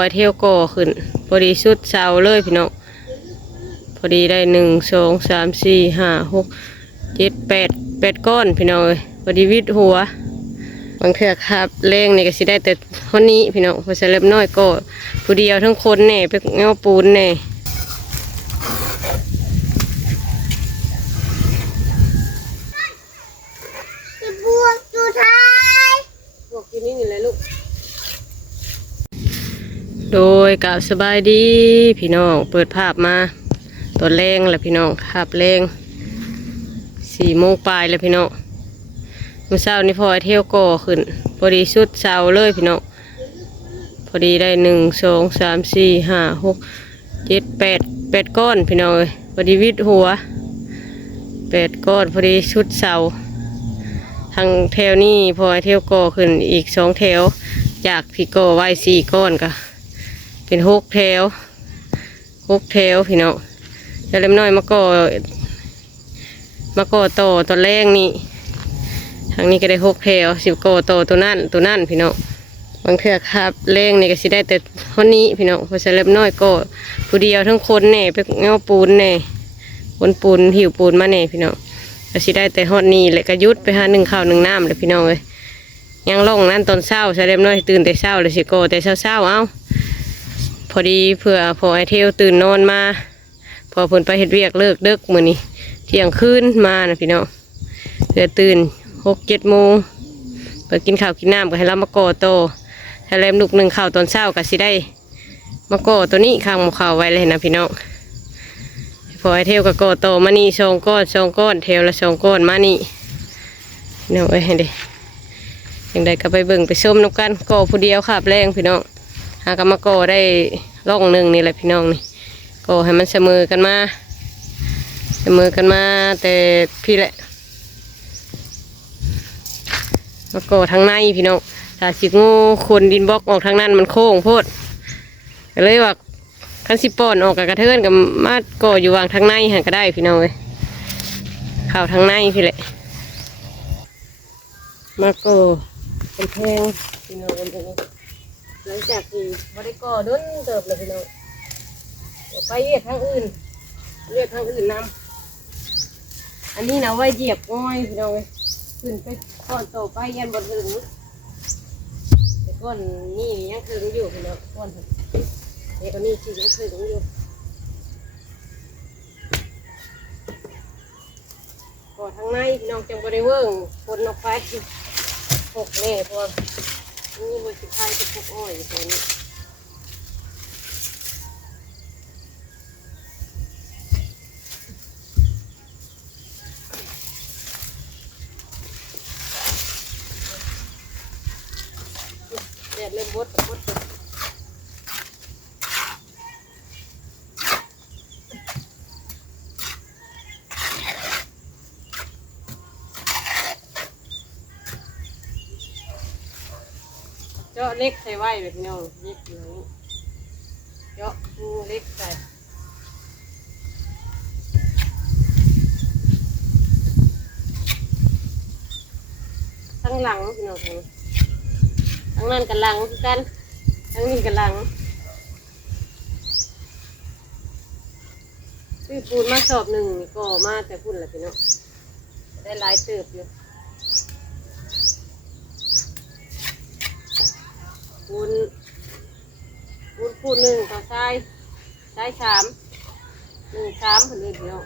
ปล่อยเที่ยวก่อขึ้นพอดีสุดเสาเลยพี่น้องพอดีได้1 2 3 4 5 6 7 8ก้อนพี่น้องเลยพอดีวิดหัวบางเทื่อครับแรงนี่ก็สิได้แต่คนนี้พี่น้องพอเสล็บน้อยก็ผู้เดียวทั้งคนแน่ไปเงาปูนแน่บวกสุดท้ายบวกกินนี่แหละลูกโดยกับสบายดีพี่น้องเปิดภาพมาตอนแรงแหละพี่น้องขับแรง4 โมงปลายแล้วพี่น้องเมื่อเช้านี้พอเที่ยวก่อขึ้นพอดีสุดเสาเลยพี่น้องพอดีได้1 2 3 4 5 6 7 8ก้อนพี่น้องเลยพอดีวิดหัว8ก้อนพอดีชุดเสาทางแถวนี้พอเที่ยวก่อขึ้นอีก2 แถวจากที่ก่อไว้4 ก้อนก็เป็น6 แถวพี่น้องแล้วเล็กน้อยมาก่อโตตอนแรกนี่ทางนี้ก็ได้6 แถว10 ก่อโตตัวนั่นพี่น้องบางเทื่อครับแรงนี่ก็สิได้แต่คนนี้พี่น้องพอเสล็บน้อยก็ผู้เดียวทั้งคนแน่ไปเงาปูนแน่คนปูนหิวปูนมาแน่พี่น้องก็สิได้แต่ฮอดนี้แหละก็ยุดไปหา1 ข้าว 1 น้ำเลยพี่น้องเลยยังลงนั่นตอนเช้าเสล็บน้อยตื่นแต่เช้าเลยสิโกแต่เช้าเอ้าพอดีเผื่อพอไอเทลตื่นนอนมาพอเพิ่นไปเฮ็ดเวียกเลิกดึกมื้อนี้เที่ยงคืนมานะพี่น้องเพื่อตื่น6-7 โมงไปกินข้าวกินน้ำก็ให้เรามาก่อโตถ้าแลมลูก1 ข้าวตอนเช้าก็สิได้มาก่อตัวนี้ข้างหมูข้าวไว้เลยนะพี่น้องพอไอเทลก็ก่อโตมานี่2 ก้อนเทลละ2 ก้อนมานี่เนาะเอ้ยเด้ยังได้ก็ไปเบิ่งไปส้มน้ำกันก่อผู้เดียวขับแรงพี่น้องหากมาก่อได้ร่องหนึ่งนี่แหละพี่น้องนี่ก่อให้มันเสมอกันมาแต่พี่แหละมาก่อทางในพี่น้องถ้าสิโง่คนดินบล็อกออกทางนั้นมันโค้งโพดก็เลยว่าคันสิปอนออกกับกระเทินกับมาก่ออยู่วางทางในหันก็ได้พี่น้องเลยข่าวทางในพี่แหละมาก่อเป็นแพงพี่น้องกันเลยหลังจากที่บริก่อด้นเติบเลยพี่น้องไปเรียกทางอื่นนำอันนี้นะไว้เหยียบง่อยพี่น้องเลยขึ้นไปก้อนโตไปยันบนถึงแต่ก้อนนี่ยังถึงอยู่พี่น้องก้อนเด็กคนนี้ชียังถึงอยู่ก่อทางในพี่น้องจังบริเวณคนออกไป6 แน่พอนี่มันสิคายจะพกอ้อยอยู่ตรงนี้แดดเริ่มบดเจาะเล็กใส่ไว้แบบนี้เล็กอย่างนี้เจาะเล็กใส่ทั้งหลังพี่น้องทั้งนั้นกับหลังคือกันทั้งนี้กับหลังซื้อปูนมาสอบ1ก็มาแต่พุ่นแหละพี่น้องได้หลายเติบอยู่ปูน1ต่อทราย3 1 3คนเลยเดียว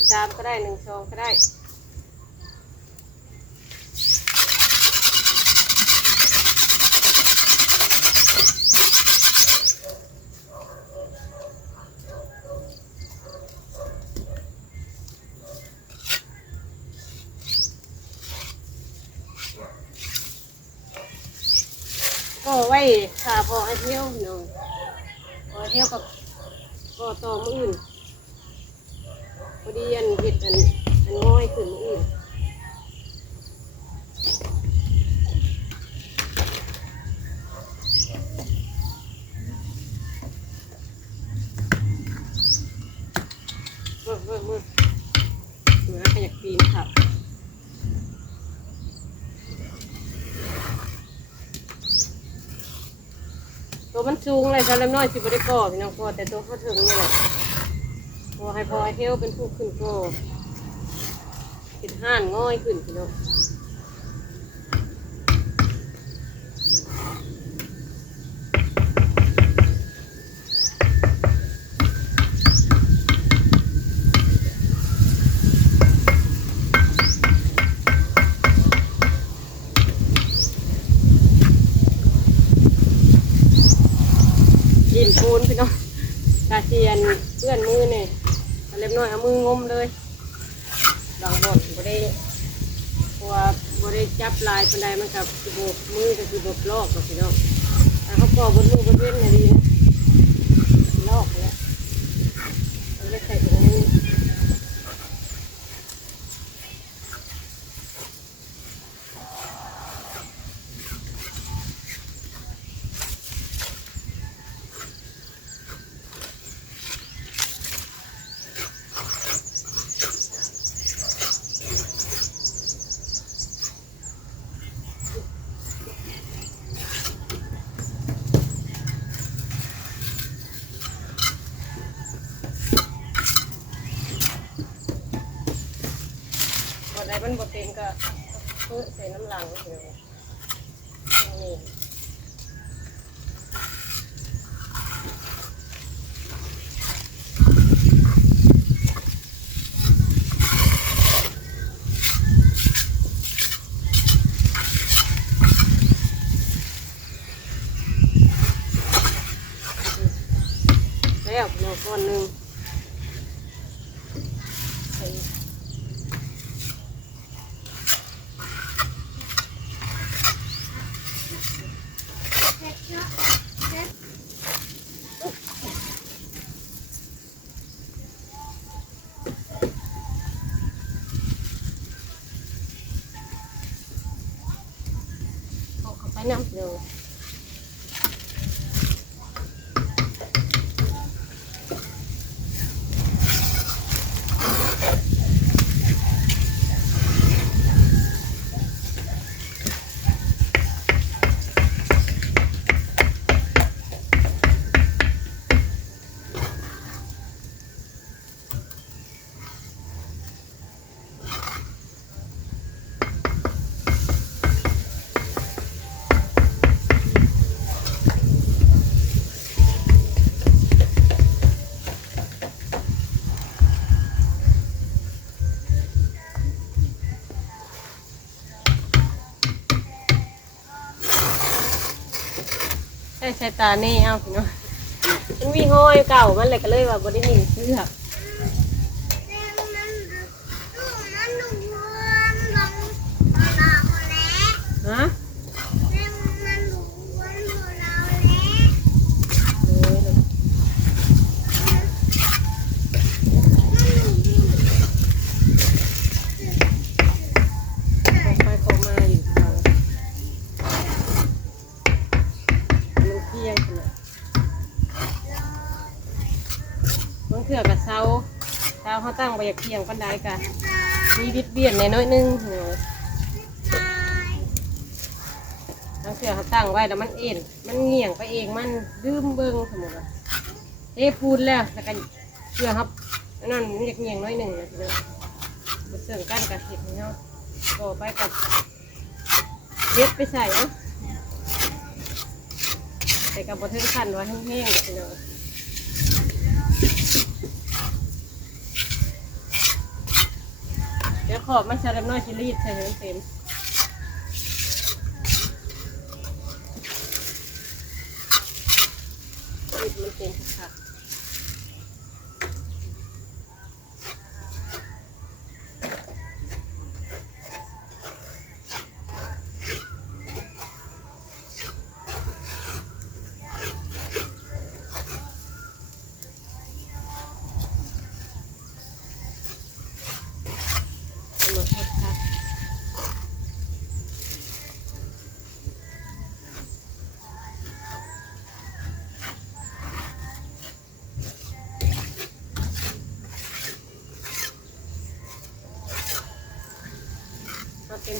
1 3ก็ได้1 2ก็ได้ก็ไว้ขาพอไอเที่ยวหน่อยพอไอเที่ยวกับก็ต่อมืออื่นพอดีอันเห็ดอันง่อยขึ้นมืออื่นมือขยักปีนครับต้ม มันสูงเลยซะแล้วน้อยสิบ่ได้ก่อพี่น้องก่อแต่ตัวเขาถึงนี่แหละพอให้พอให้เทวเป็นผู้ขึ้นก่อติดห่านง่อยขึ้นพี่น้องยินปูนพี่น้องกาเซียนเพื่อนมือเนี่ยเล็บน้อยเอามืองมเลยดังบดบ่ได้เพราะว่าบ่ได้จับลายปันใดมันกับสิบกมือกับสิบกลอกกับพี่น้องแต่เขาก่อบนมือบนเว้นเนี่ยดีนะลอกแล้วเอาไปใส่ถุงมือวันใดมันบ่เป็นก็เพื่อใส่น้ำลังพี่น้องนี่แล้วพี่น้องก้อนหนึ่งใส่เข้าไปน้ำเดียวใส่ตานี่เอาพี่น้องมันมีห้อยเก่ามันเลยก็เลยว่าบ่ได้มีเสื้อ ฮะไปของมาอยู่เขามันเที่ยงขนาดมันเถื่อกับเสาเขาตั้งไปอยากเที่ยงกันได้กันมีบิดเบี้ยนในน้อยนึงบางเสือเขาตั้งไว้แล้วมันเอ็นมันเงี่ยงไปเองมันดื้มเบิ้งสมมติว่าเอ้พูดแล้วแล้วกันเสือครับนั่นมันอยากเงี่ยงน้อยหนึ่งนะทีเดียวมาเสริมกันกับเห็ดเนาะต่อไปกับเย็ดไปใส่เนาะใส่กับบะเทิงขันไว้แห้งๆทีเดียวเดี๋ยวขอบมันจะเริ่มน้อยชิลีดใส่เต็มมันเป็นค่ะ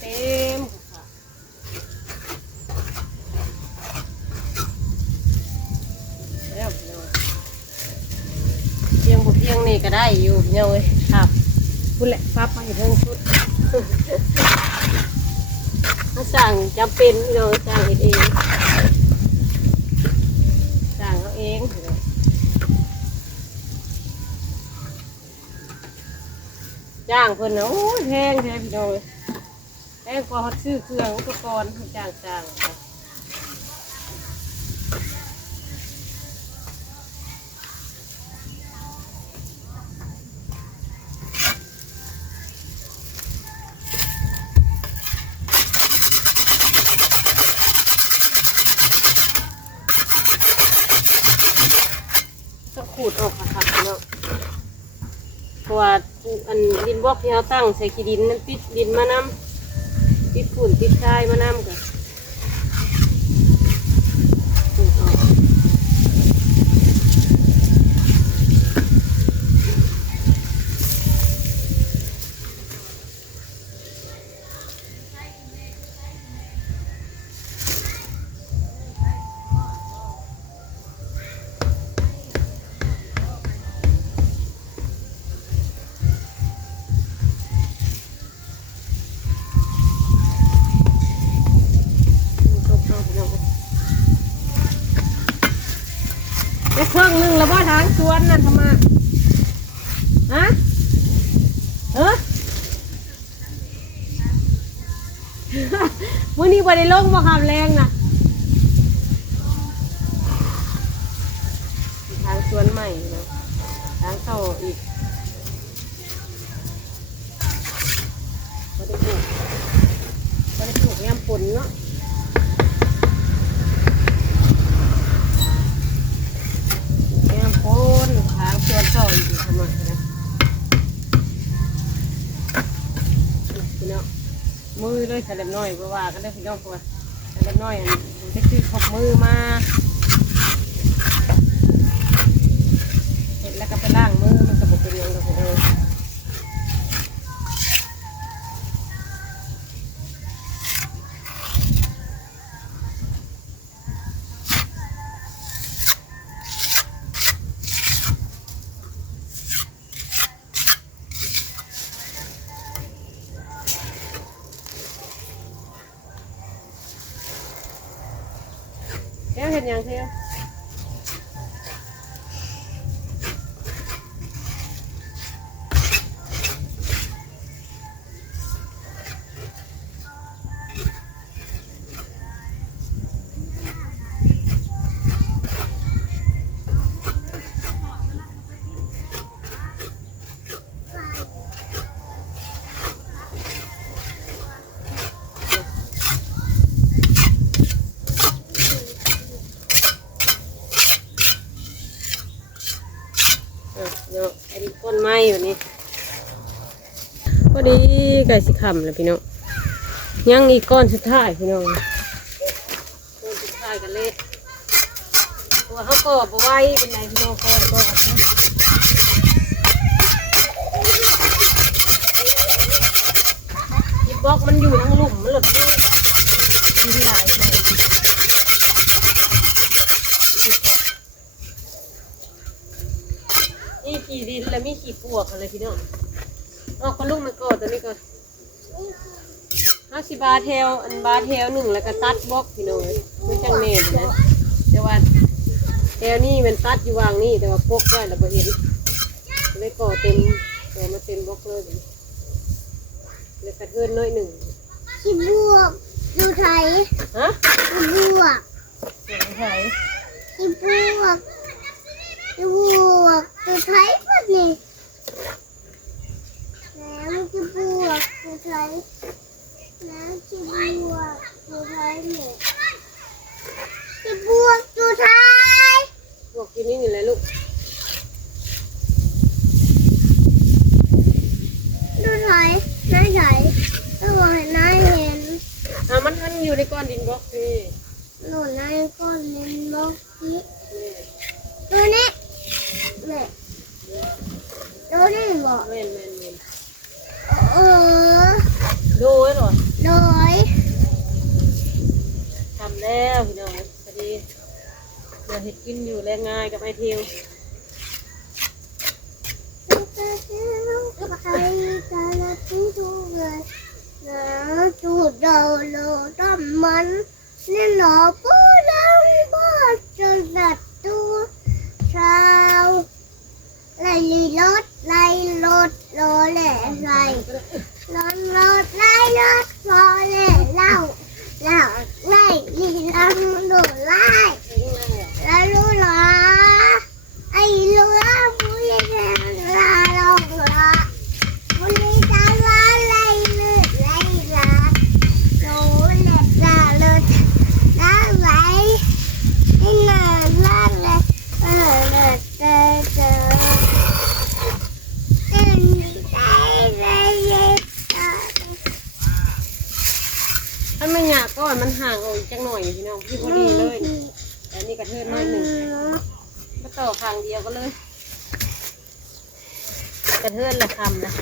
เต็มค่ะ นี่ก็ได้อยู่เนาะเว้ยครับพูดแหละปั๊บมาอยู่เพิ่งชุดมาสั่งจำเป็นเนาะสั่งเองสั่งเขาเองจ้างเพิ่นนะโอ้ยแพงแพงพี่น้องแพงกว่าเขาซื้อเครื่องอุปกรณ์จ้างต้องขูดออกค่ะพี่น้องเพราะว่าอันดินบล็อกที่เขาตั้งใส่ขี้ดินนั้นติดดินมานำติดฝุ่นติดทรายมานำกันขูดออกได้เครื่องนึงแล้วว่าทางสวนนั่นทำไมฮะมื้อนี้บ่ได้ลงบ่คำแรงนะทางสวนใหม่นะทางเข้าอีกบ่ได้ปลูกยามฝนเนาะยามฝนทางสวนเข้าอีกทำไมนะพี่น้องมือเลยสลับน้อยเพราะว่าก็ได้พี่น้องเพราะว่าสลับน้อยอันได้คือขบมือมาเห็นแล้วก็ไปล้างมือมันก็บอกเป็นยังไงก็เลยเที่ยวเห็นยังเที่ยวเนาะไอ้ก้นไม้แบบนี้พอดีไก่สิขำเลยพี่น้องยังอีกก้อนสุดท้ายพี่น้องก้อนสุดท้ายกันเละตัวเขาก็บไว้เป็นไรพี่น้องคอยก็ยิบบล็อกมันอยู่ทั้งหลุมมันหลุดที่หลายเลยนี่ขี่ดินแล้วมีขี่ปวกอะไรพี่น้องออกก็ลูกมันก่อนตัวนี้ก่อน50 บาทเทลอันบาทเทลหนึ่งแล้วก็ตัดบล็อกพี่น้องไม่จังเน่นะแต่ว่าเทลนี่มันตัดอยู่วางนี่แต่ว่าปกไว้แล้วบ่เห็นเลยก่อเต็มก่อมาเต็มบล็อกเลยเลยกระเทือนน้อยหนึ่ง ที่บวกดูไทย ฮะ ที่บวก ใช่ ที่บวกที่บวกดูไทยพอดีแล้วที่บวกดูไทยแล้วที่บวกดูไทยเนี่ยที่บวกดูไทย บวกกินนี่นี่แหละลูก ดูไทยนายไทยตัวนายเห็น มันอยู่ในก้อนดินบล็อกนี่ หนูนายก้อนเล่นบล็อกนี้ตัวนี้เนี่ยตัวนี้บอก เม่น เออ ดูไว้หน่อย โดย ทำแล้วพี่น้องพอดีเดี๋ยวเห็ดกินอยู่แรงง่ายกับไอเทียว ดู ใครจะรับทุกเลยนะจูดเดาโลต้มมันนี่หนอปูดังบอดจนดัดตัวเช้าไล่รถโลเล่ไล่รถรอเล่เล่าไล่ลีลังดูไล่แล้วรู้เหรอไอ้รู้ว่าผู้ใหญ่ลาลงละผู้ใหญ่จะลาไล่เลือดไล่ลาโลเล็ดลาเลือดลาไหลไอ้เลือดลาเลยเลือดเจอถ้าไม่หยาก้อนมันห่างออกจังหน่อยพี่น้องพี่พอดีเลยแต่นี่กระเทินน้อยหนึ่งมาต่อข้างเดียวก็เลยกระเทินละคำนะ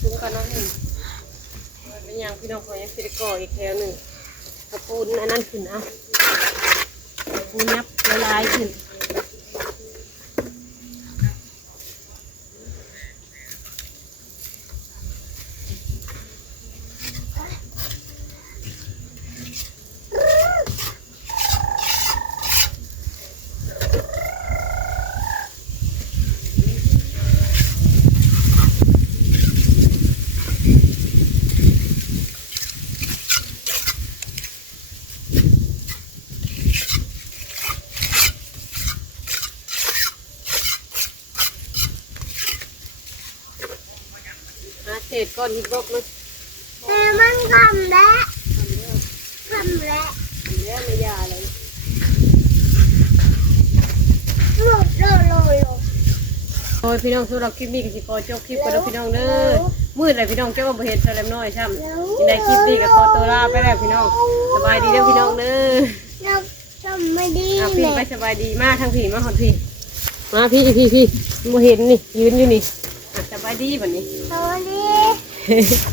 ซุ้มกันน้อยหนึ่งเป็นอย่างพี่น้องขอยังสิริกออีกแถวหนึ่งกระปูนอันนั้นขึ้นเอากระปูนยับละลายขึ้นเศษก้อนหินบล็อกเลย แต่มันคำแล้ว เนื้อไม่ยาเลย โล โอ้ยพี่น้องสำหรับคลิปนี้ก็สิขอจบคลิปกันแล้วพี่น้องเด้อมืดเลยพี่น้องเจ้าบ่เห็นแสลมน้อยช่ำในคลิปนี้ก็ขอตัวลาไปแล้วพี่น้องสบายดีเด้อพี่น้องเด้อ เราทำไม่ดี เอา เล พี่ ย ไปสบายดีมากทั้งพี่มาหอดพี่มาพี่บ่เห็นนี่ยืนอยู่นี่อ่ะสบายดีบัดนี้ สวัสดี